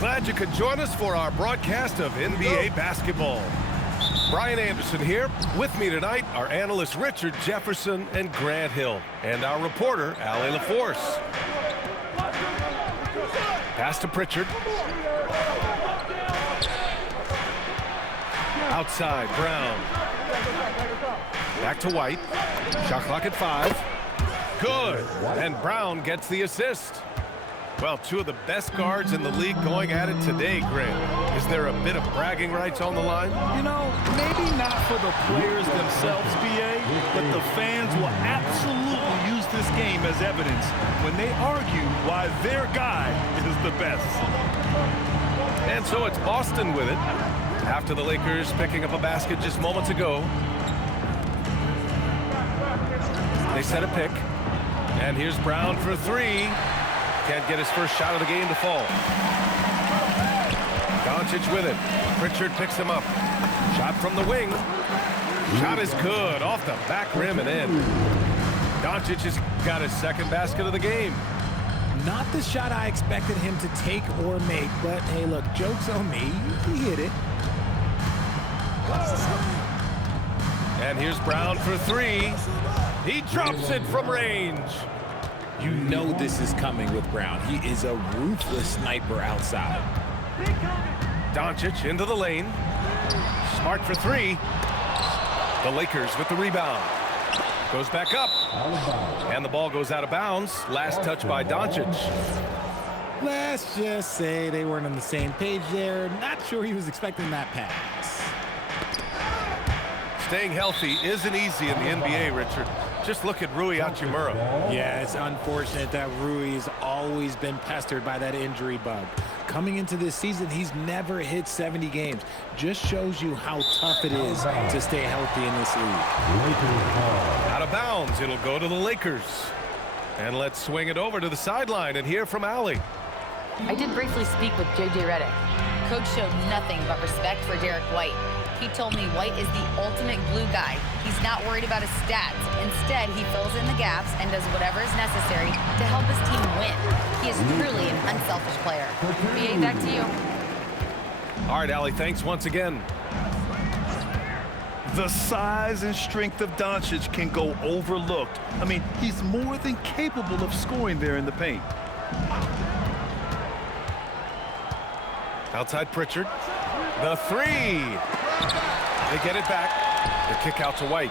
Glad you could join us for our broadcast of NBA basketball. Brian Anderson here. With me tonight are analysts Richard Jefferson and Grant Hill, and our reporter, Ali LaForce. Pass to Pritchard. Outside, Brown. Back to White. Shot clock at 5. Good. And Brown gets the assist. Well, two of the best guards in the league going at it today, Grant. Is there a bit of bragging rights on the line? You know, maybe not for the players themselves, BA, but the fans will absolutely use this game as evidence when they argue why their guy is the best. And so it's Boston with it, after the Lakers picking up a basket just moments ago. They set a pick, and here's Brown for 3. Can't get his first shot of the game to fall. Doncic with it. Pritchard picks him up. Shot from the wing. Shot is good. Off the back rim and in. Doncic has got his second basket of the game. Not the shot I expected him to take or make, but hey, look, joke's on me. He hit it. And here's Brown for 3. He drops it from range. You know this is coming with Brown. He is a ruthless sniper outside. Doncic into the lane. Smart for 3. The Lakers with the rebound. Goes back up. And the ball goes out of bounds. Last touch by Doncic. Let's just say they weren't on the same page there. Not sure he was expecting that pass. Staying healthy isn't easy in the NBA, Richard. Just look at Rui Hachimura. Yeah, it's unfortunate that Rui has always been pestered by that injury bug. Coming into this season, he's never hit 70 games. Just shows you how tough it is to stay healthy in this league. Out of bounds, it'll go to the Lakers. And let's swing it over to the sideline and hear from Ali. I did briefly speak with J.J. Redick. Coach showed nothing but respect for Derek White. He told me White is the ultimate glue guy. He's not worried about his stats. Instead, he fills in the gaps and does whatever is necessary to help his team win. He is truly an unselfish player. BA, back to you. All right, Ali, thanks once again. The size and strength of Doncic can go overlooked. I mean, he's more than capable of scoring there in the paint. Outside Pritchard. The 3. They get it back. The kick out to White.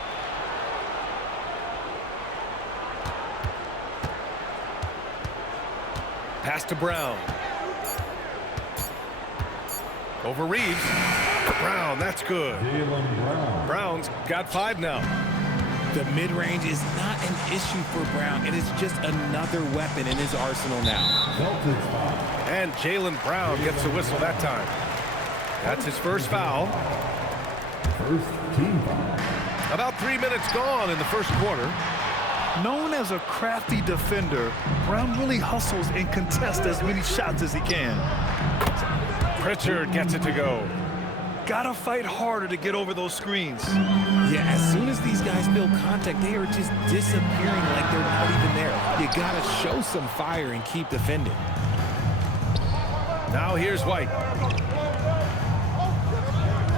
Pass to Brown. Over Reeves. Brown, that's good. Brown's got 5 now. The mid-range is not an issue for Brown. It is just another weapon in his arsenal now. And Jaylen Brown gets a whistle that time. That's his first foul. First team foul. About 3 minutes gone in the first quarter. Known as a crafty defender, Brown really hustles and contests as many shots as he can. Pritchard gets it to go. Gotta fight harder to get over those screens. Yeah, as soon as these guys feel contact, they are just disappearing like they're not even there. You gotta show some fire and keep defending. Now here's White.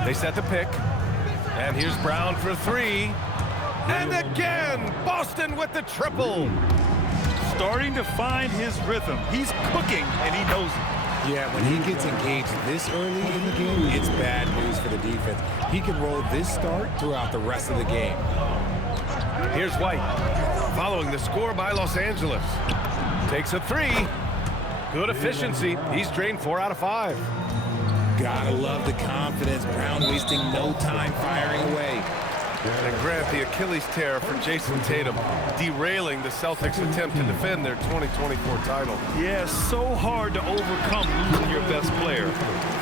They set the pick. And here's Brown for 3. And again, Boston with the triple. Starting to find his rhythm. He's cooking, and he knows it. Yeah, when he gets engaged this early in the game, it's bad news for the defense. He can roll this start throughout the rest of the game. Here's White, following the score by Los Angeles. Takes a 3. Good efficiency. He's drained 4 out of 5. Gotta love the confidence. Brown wasting no time firing away. And Grant, the Achilles tear for Jason Tatum, derailing the Celtics' attempt to defend their 2024 title. Yeah, so hard to overcome losing your best player.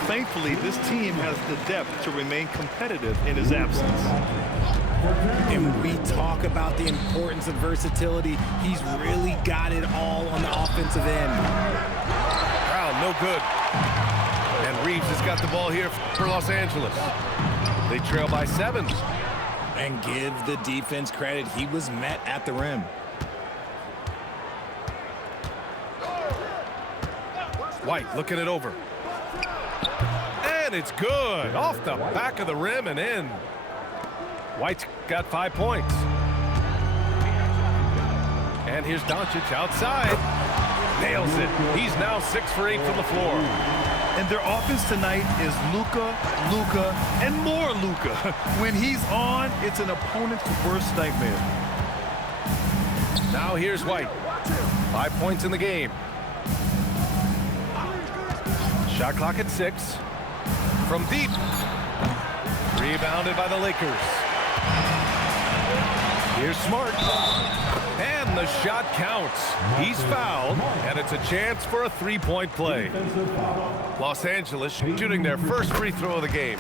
Thankfully, this team has the depth to remain competitive in his absence. And when we talk about the importance of versatility, he's really got it all on the offensive end. Brown, no good. And Reeves has got the ball here for Los Angeles. They trail by 7. And give the defense credit. He was met at the rim. White looking it over. And it's good. Off the back of the rim and in. White's got 5 points. And here's Doncic outside. Nails it. He's now 6 for 8 from the floor. And their offense tonight is Luka, Luka, and more Luka. When he's on, it's an opponent's worst nightmare. Now here's White. 5 points in the game. Shot clock at 6. From deep. Rebounded by the Lakers. Here's Smart. And the shot counts. He's fouled, and it's a chance for a three-point play. Los Angeles shooting their first free throw of the game.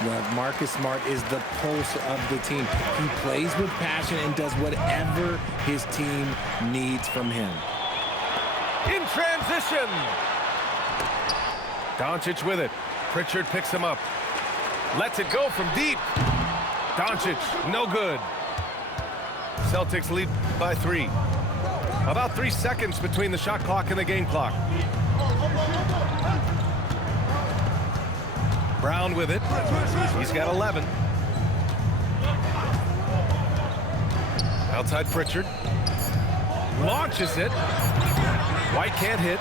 Well, Marcus Smart is the pulse of the team. He plays with passion and does whatever his team needs from him. In transition. Doncic with it. Pritchard picks him up. Lets it go from deep. Doncic, no good. Celtics lead by 3. About 3 seconds between the shot clock and the game clock. Brown with it. He's got 11. Outside Pritchard. Launches it. White can't hit.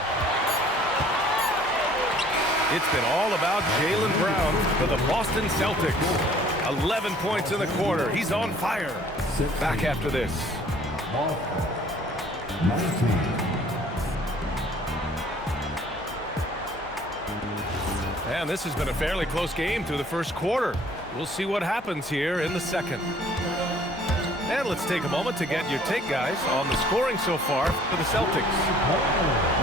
It's been all about Jaylen Brown for the Boston Celtics. 11 points in the quarter. He's on fire. Back after this. 19. And this has been a fairly close game through the first quarter. We'll see what happens here in the second. And let's take a moment to get your take, guys, on the scoring so far for the Celtics.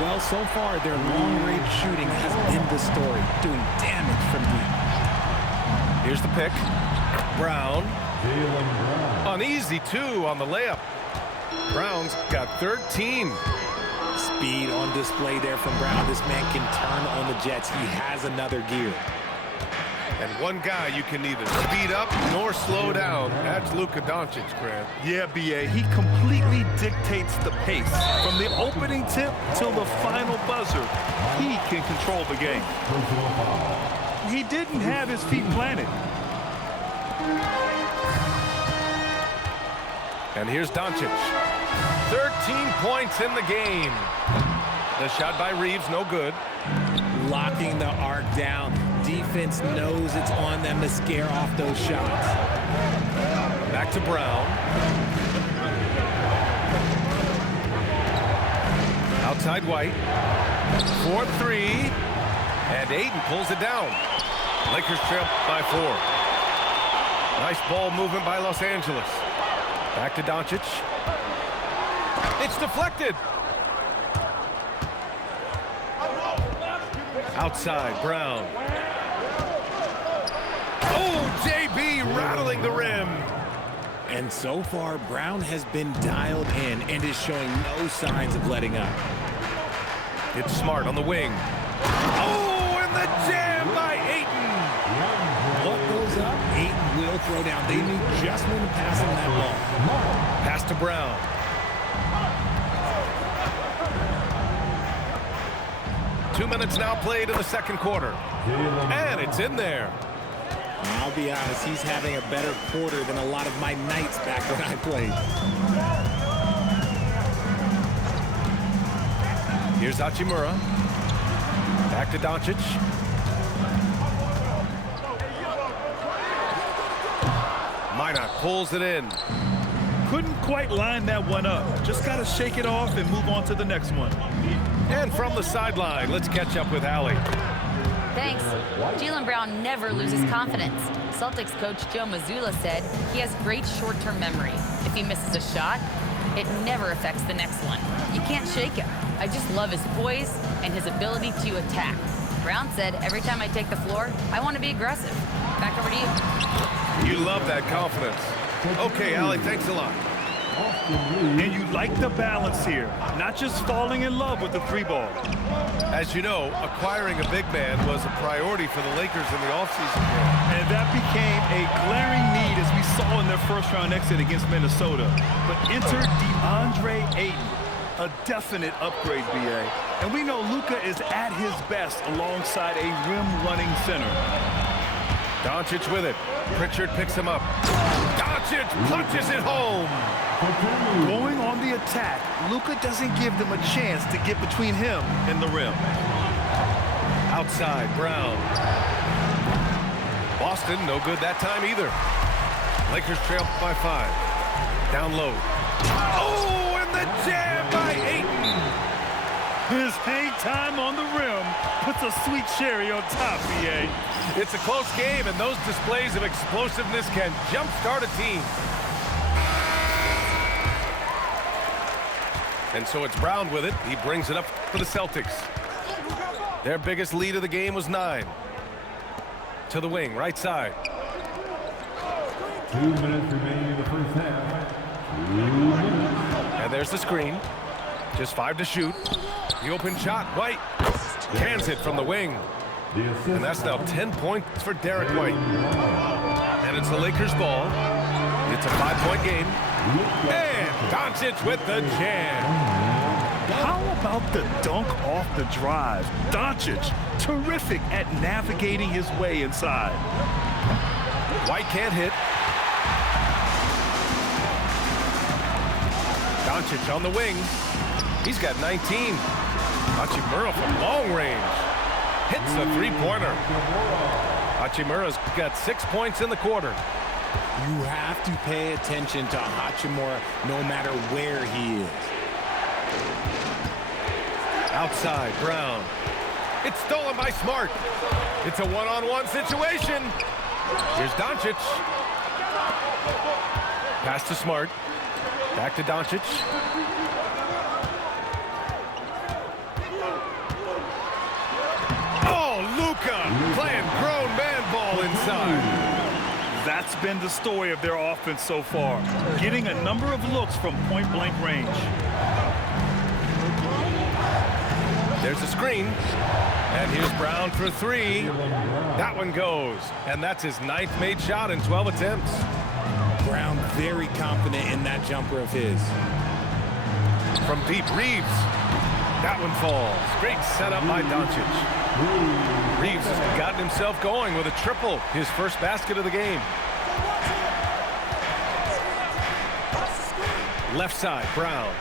Well, so far, their long-range shooting has been the story, doing damage from deep. Here's the pick. Brown. An easy 2 on the layup. Brown's got 13. Speed on display there from Brown. This man can turn on the Jets. He has another gear. And one guy you can neither speed up nor slow down. That's Luka Doncic, Grant. Yeah, B.A., he completely dictates the pace. From the opening tip till the final buzzer, he can control the game. He didn't have his feet planted. And here's Doncic. 13 points in the game. The shot by Reeves, no good. Locking the arc down. Defense knows it's on them to scare off those shots. Back to Brown. Outside White. 4-3. And Ayton pulls it down. Lakers trail by 4. Nice ball movement by Los Angeles. Back to Doncic. It's deflected. Outside, Brown. Oh, JB rattling the rim. And so far, Brown has been dialed in and is showing no signs of letting up. It's Smart on the wing. Oh, and the jam by Ayton. What goes up, Ayton will throw down. They knew just when to pass him that ball. Pass to Brown. Two minutes now played in the second quarter. And it's in there. I'll be honest, he's having a better quarter than a lot of my nights back when I played. Here's Hachimura. Back to Doncic. Minot pulls it in. Couldn't quite line that one up. Just got to shake it off and move on to the next one. And from the sideline, let's catch up with Allie. Thanks. Jaylen Brown never loses confidence. Celtics coach Joe Mazzulla said he has great short-term memory. If he misses a shot, it never affects the next one. You can't shake him. I just love his poise and his ability to attack. Brown said, every time I take the floor, I want to be aggressive. Back over to you. You love that confidence. Okay, Allie, thanks a lot. And you like the balance here, not just falling in love with the 3-ball. As you know, acquiring a big man was a priority for the Lakers in the offseason. And that became a glaring need as we saw in their first-round exit against Minnesota. But enter DeAndre Ayton. A definite upgrade, BA. And we know Luka is at his best alongside a rim-running center. Doncic with it. Pritchard picks him up. Doncic punches it home. Going on the attack, Luka doesn't give them a chance to get between him and the rim. Outside, Brown. Boston, no good that time either. Lakers trail by 5. Down low. Oh, and the jam by Ayton. His hang time on the rim puts a sweet cherry on top, BA. It's a close game, and those displays of explosiveness can jumpstart a team. And so it's Brown with it. He brings it up for the Celtics. Their biggest lead of the game was 9. To the wing, right side. 2 minutes remaining in the first half. 2 minutes. And there's the screen. Just 5 to shoot. The open shot, White. Cans it from the wing. And that's now 10 points for Derek White. And it's the Lakers' ball. It's a 5-point game. And Doncic with the jam. How about the dunk off the drive? Doncic, terrific at navigating his way inside. White can't hit. Doncic on the wing. He's got 19. Hachimura from long range. Hits the three-pointer. Hachimura's got 6 points in the quarter. You have to pay attention to Hachimura no matter where he is. Outside, Brown. It's stolen by Smart. It's a one-on-one situation. Here's Doncic. Pass to Smart. Back to Doncic. Oh, Luka playing grown man ball inside. That's been the story of their offense so far, getting a number of looks from point-blank range. There's a screen. And here's Brown for 3. That one goes. And that's his 9th made shot in 12 attempts. Brown very confident in that jumper of his. From deep, Reeves. That one falls. Great setup by Doncic. Reeves has gotten himself going with a triple, his first basket of the game. Left side, Brown.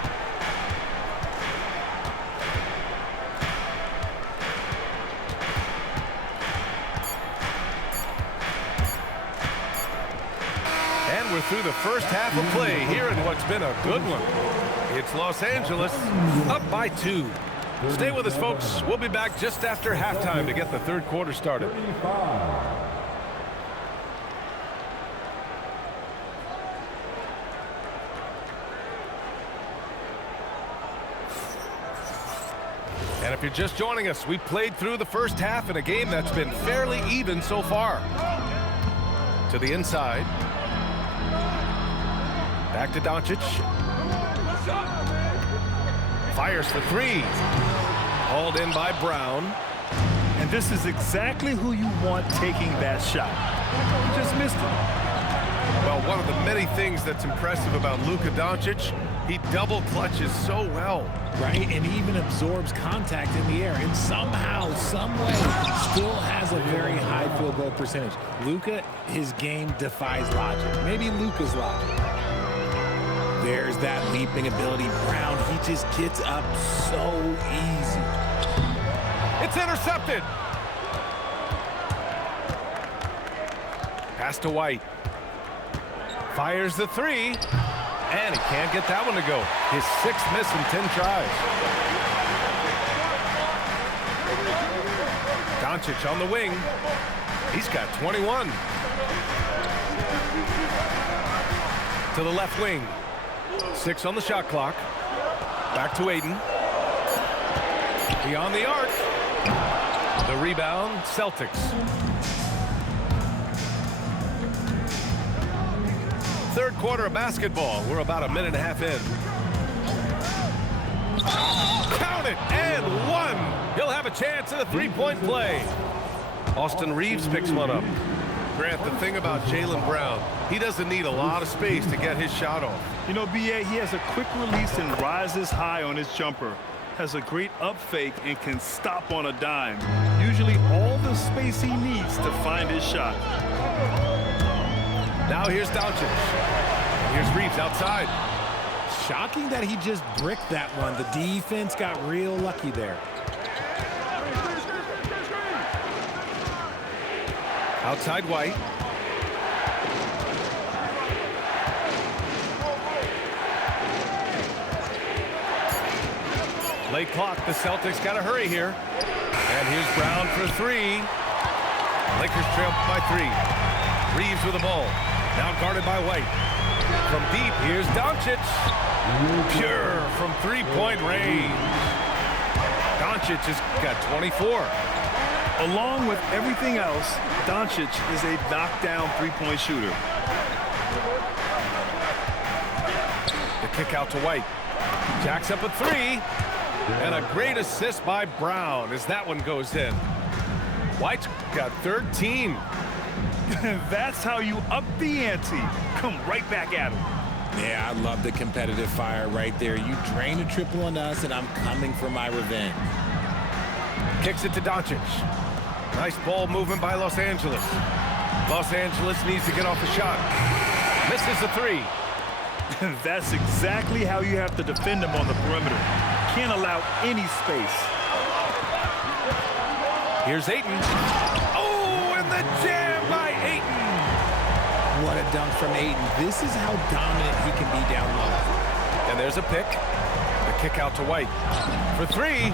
And we're through the first half of play here in what's been a good one. It's Los Angeles up by 2. Stay with us, folks. We'll be back just after halftime to get the third quarter started. 35. And if you're just joining us, we played through the first half in a game that's been fairly even so far. To the inside. Back to Doncic. Fires for 3. Hauled in by Brown. And this is exactly who you want taking that shot. He just missed it. Well, one of the many things that's impressive about Luka Doncic, he double clutches so well. Right, and even absorbs contact in the air, and somehow, some way, still has a very high field goal percentage. Luka, his game defies logic. Maybe Luka's logic. There's that leaping ability. Brown, he just gets up so easy. It's intercepted. Pass to White. Fires the 3. And he can't get that one to go. His 6th miss in 10 tries. Doncic on the wing. He's got 21. To the left wing. 6 on the shot clock. Back to Ayton. Beyond the arc. The rebound, Celtics. Third quarter of basketball. We're about a minute and a half in. Count it, and 1. He'll have a chance at a 3-point play. Austin Reeves picks one up. Grant, the thing about Jaylen Brown, he doesn't need a lot of space to get his shot off. You know, B.A., he has a quick release and rises high on his jumper. Has a great up fake and can stop on a dime. Usually all the space he needs to find his shot. Now here's Doncic. Here's Reeves outside. Shocking that he just bricked that one. The defense got real lucky there. Outside White. Late clock, the Celtics got to hurry here. And here's Brown for three. Lakers trail by 3. Reeves with the ball. Now guarded by White. From deep, here's Doncic. Pure from three-point range. Doncic has got 24. Along with everything else, Doncic is a knockdown three-point shooter. The kick out to White. Jacks up a 3. And a great assist by Brown as that one goes in. White's got 13. That's how you up the ante. Come right back at him. Yeah, I love the competitive fire right there. You drain a triple on us, and I'm coming for my revenge. Kicks it to Doncic. Nice ball movement by Los Angeles. Los Angeles needs to get off a shot. Misses the 3. That's exactly how you have to defend him on the perimeter. Can't allow any space. Here's Ayton. Oh, and the jam by Ayton. What a dunk from Ayton. This is how dominant he can be down low. And there's a pick. The kick out to White. For 3.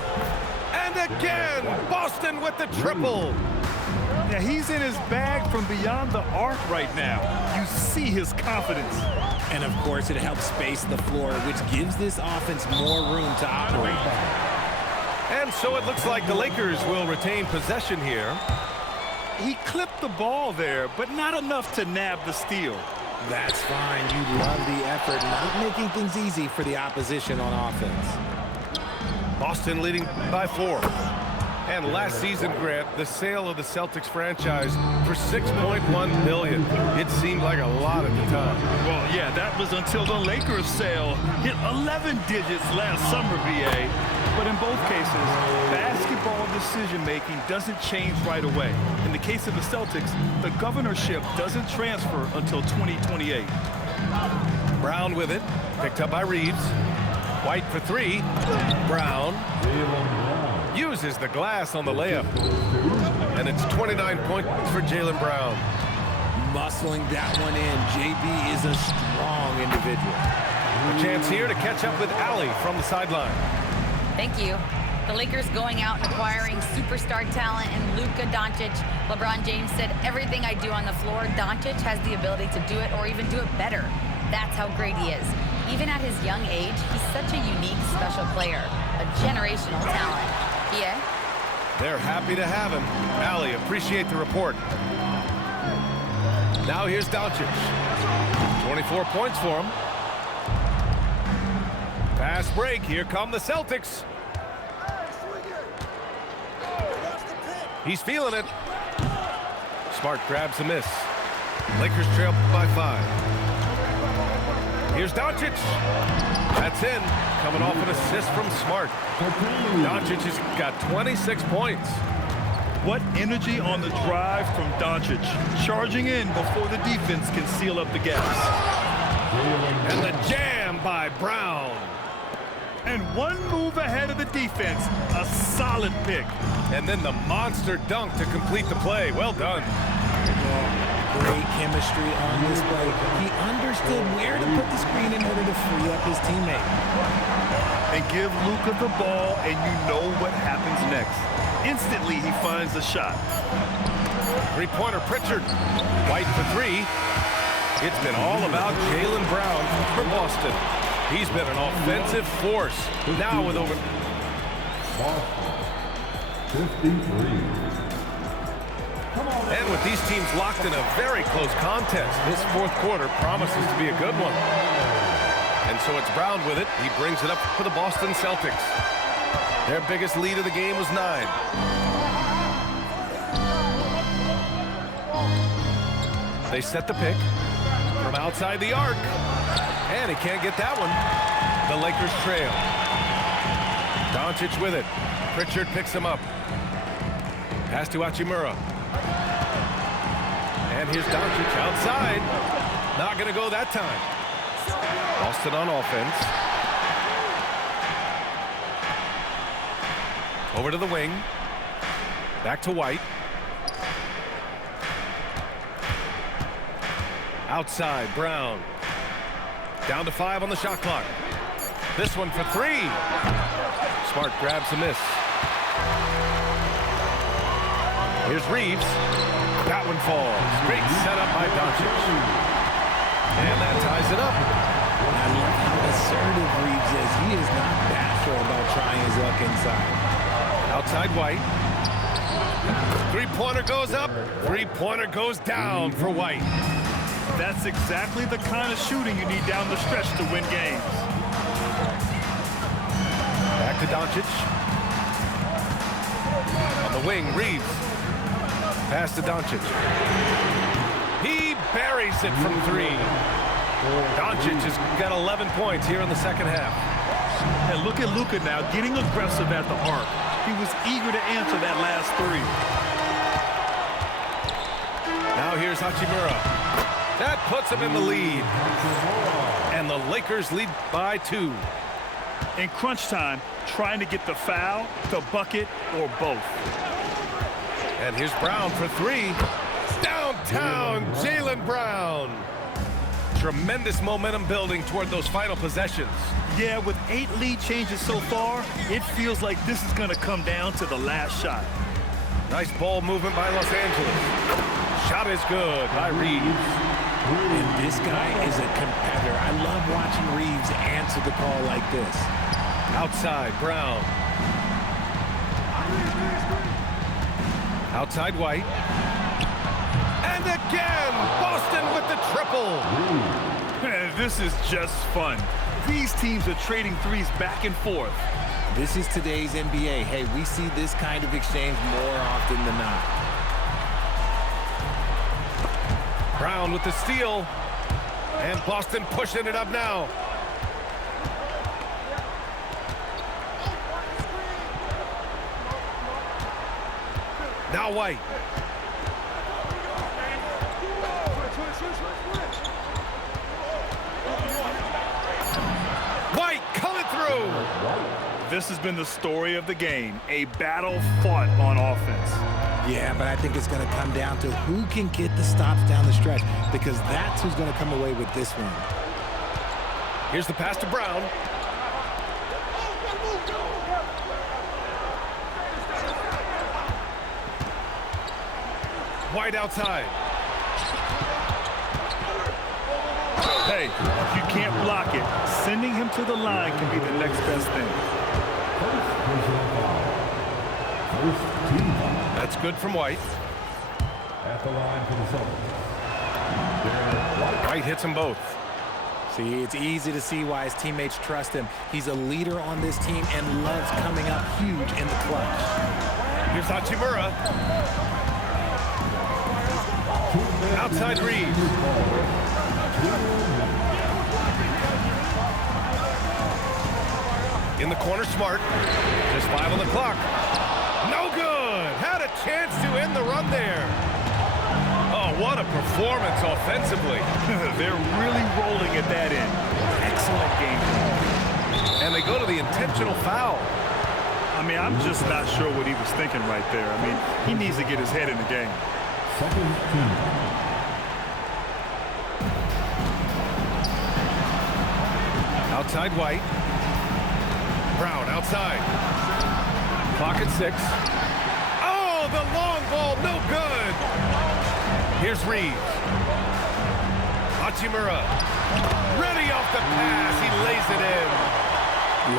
And again, Boston with the triple. Yeah, he's in his bag from beyond the arc right now. You see his confidence. And, of course, it helps space the floor, which gives this offense more room to operate. And so it looks like the Lakers will retain possession here. He clipped the ball there, but not enough to nab the steal. That's fine. You love the effort, not making things easy for the opposition on offense. Boston leading by 4. And last season, Grant, the sale of the Celtics franchise for $6.1 billion. It seemed like a lot at the time. Well, yeah, that was until the Lakers sale hit 11 digits last summer, BA. But in both cases, basketball decision-making doesn't change right away. In the case of the Celtics, the governorship doesn't transfer until 2028. Brown with it, picked up by Reeves. White for 3. Brown uses the glass on the layup. And it's 29 points for Jaylen Brown. Muscling that one in. JB is a strong individual. A chance here to catch up with Allie from the sideline. Thank you. The Lakers going out and acquiring superstar talent in Luka Doncic. LeBron James said, everything I do on the floor, Doncic has the ability to do it or even do it better. That's how great he is. Even at his young age, he's such a unique, special player. A generational talent. Yeah? They're happy to have him. Allie, appreciate the report. Now here's Doncic. 24 points for him. Fast break. Here come the Celtics. He's feeling it. Smart grabs a miss. Lakers trail by 5. Here's Doncic. That's in. Coming off an assist from Smart. Doncic has got 26 points. What energy on the drive from Doncic. Charging in before the defense can seal up the gaps. And the jam by Brown. And one move ahead of the defense. A solid pick. And then the monster dunk to complete the play. Well done. Great chemistry on display. He understood where to put the screen in order to free up his teammate. And give Luka the ball, and you know what happens next. Instantly, he finds the shot. Three-pointer Pritchard. White for 3. It's been all about Jaylen Brown for Boston. He's been an offensive force. Now with over 53. And with these teams locked in a very close contest, this fourth quarter promises to be a good one. And so it's Brown with it. He brings it up for the Boston Celtics. Their biggest lead of the game was 9. They set the pick from outside the arc. And he can't get that one. The Lakers trail. Doncic with it. Pritchard picks him up. Pass to Hachimura. And here's Doncic outside. Not going to go that time. Boston on offense. Over to the wing. Back to White. Outside, Brown. Down to 5 on the shot clock. This one for 3. Smart grabs the miss. Here's Reeves. That one falls. Great setup by Doncic. And that ties it up. I love how assertive Reeves is. He is not bashful about trying his luck inside. Outside White. Three-pointer goes up. Three-pointer goes down for White. That's exactly the kind of shooting you need down the stretch to win games. Back to Doncic. On the wing, Reeves. Pass to Doncic. He buries it from 3. Doncic has got 11 points here in the second half. And look at Luka now getting aggressive at the arc. He was eager to answer that last 3. Now here's Hachimura. That puts him in the lead. And the Lakers lead by 2. In crunch time, trying to get the foul, the bucket, or both. And here's Brown for 3. Downtown, Jaylen Brown. Tremendous momentum building toward those final possessions. Yeah, with 8 lead changes so far, it feels like this is going to come down to the last shot. Nice ball movement by Los Angeles. Shot is good by Reeves. And this guy is a competitor. I love watching Reeves answer the call like this. Outside, Brown. Outside, White. And again, Boston with the triple. Man, this is just fun. These teams are trading threes back and forth. This is today's NBA. Hey, we see this kind of exchange more often than not. Brown with the steal. And Boston pushing it up now. Now White. White coming through. This has been the story of the game, a battle fought on offense. Yeah, but I think it's going to come down to who can get the stops down the stretch, because that's who's going to come away with this one. Here's the pass to Brown. White outside. Hey, if you can't block it, sending him to the line can be the next best thing. That's good from White. At the line for the Celtics. White hits them both. See, it's easy to see why his teammates trust him. He's a leader on this team and loves coming up huge in the clutch. Here's Hachimura. Outside Reeves. In the corner, Smart. Just 5 on the clock. No good. Had a chance to end the run there. Oh, what a performance offensively. They're really rolling at that end. Excellent game. And they go to the intentional foul. I mean, I'm just not sure what he was thinking right there. I mean, he needs to get his head in the game. Second team. Outside White. Brown outside. Clock at 6. Oh, the long ball, no good. Here's Reeves. Hachimura. Ready off the pass. He lays it in.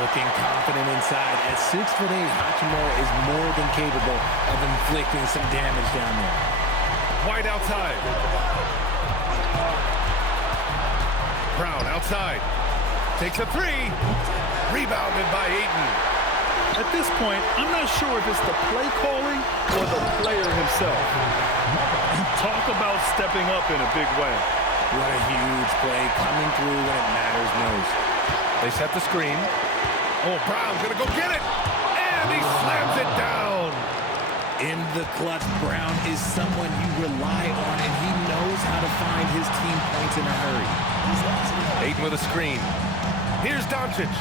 Looking confident inside. At 6'8", Hachimura is more than capable of inflicting some damage down there. White outside. Brown outside. Takes a 3. Rebounded by Ayton. At this point, I'm not sure if it's the play calling or the player himself. Talk about stepping up in a big way. What a huge play coming through when it matters most. They set the screen. Oh, Brown's going to go get it. And he slams it down. In the clutch, Brown is someone you rely on, and he knows how to find his team points in a hurry. Ayton with a screen. Here's Doncic.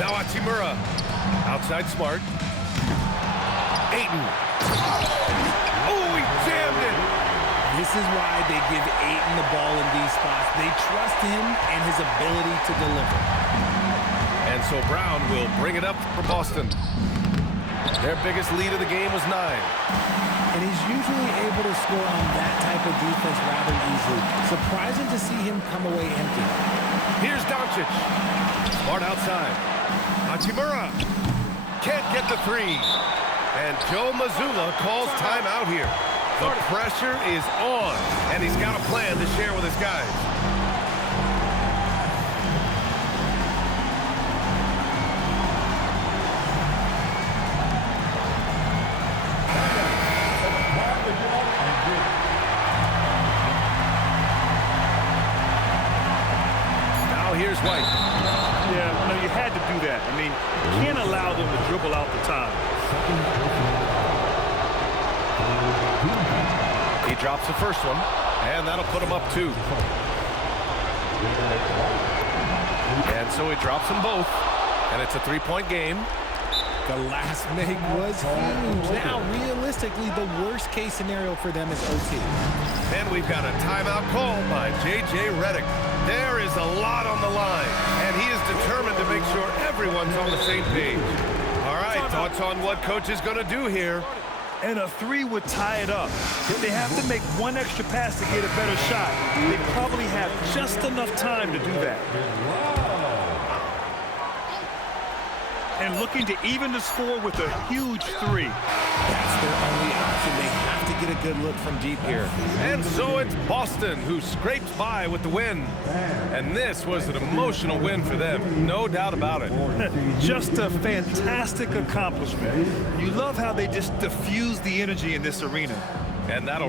Now Hachimura. Outside Smart. Ayton. Oh, he jammed it. This is why they give Ayton the ball in these spots. They trust him and his ability to deliver. And so Brown will bring it up for Boston. Their biggest lead of the game was 9. And he's usually able to score on that type of defense rather easily. Surprising to see him come away empty. Here's Doncic. Smart outside. Hachimura can't get the 3. And Joe Mazzulla calls timeout here. The pressure is on, and he's got a plan to share with his guys. Now here's White. Yeah, no, you had to do that. I mean, you can't allow them to dribble out the time. He drops the first one, and that'll put him up 2. And so he drops them both, and it's a 3-point game. The last make was huge. Now, realistically, the worst-case scenario for them is OT. And we've got a timeout call by J.J. Redick. There is a lot on the line, and he is determined to make sure everyone's on the same page. All right, thoughts on what coach is going to do here? And a 3 would tie it up. If they have to make one extra pass to get a better shot, they probably have just enough time to do that. And looking to even the score with a huge 3. That's their only option. They have to get a good look from deep here. And so it's Boston who scrapes by with the win. And this was an emotional win for them, no doubt about it. Just a fantastic accomplishment. You love how they just diffuse the energy in this arena. And that'll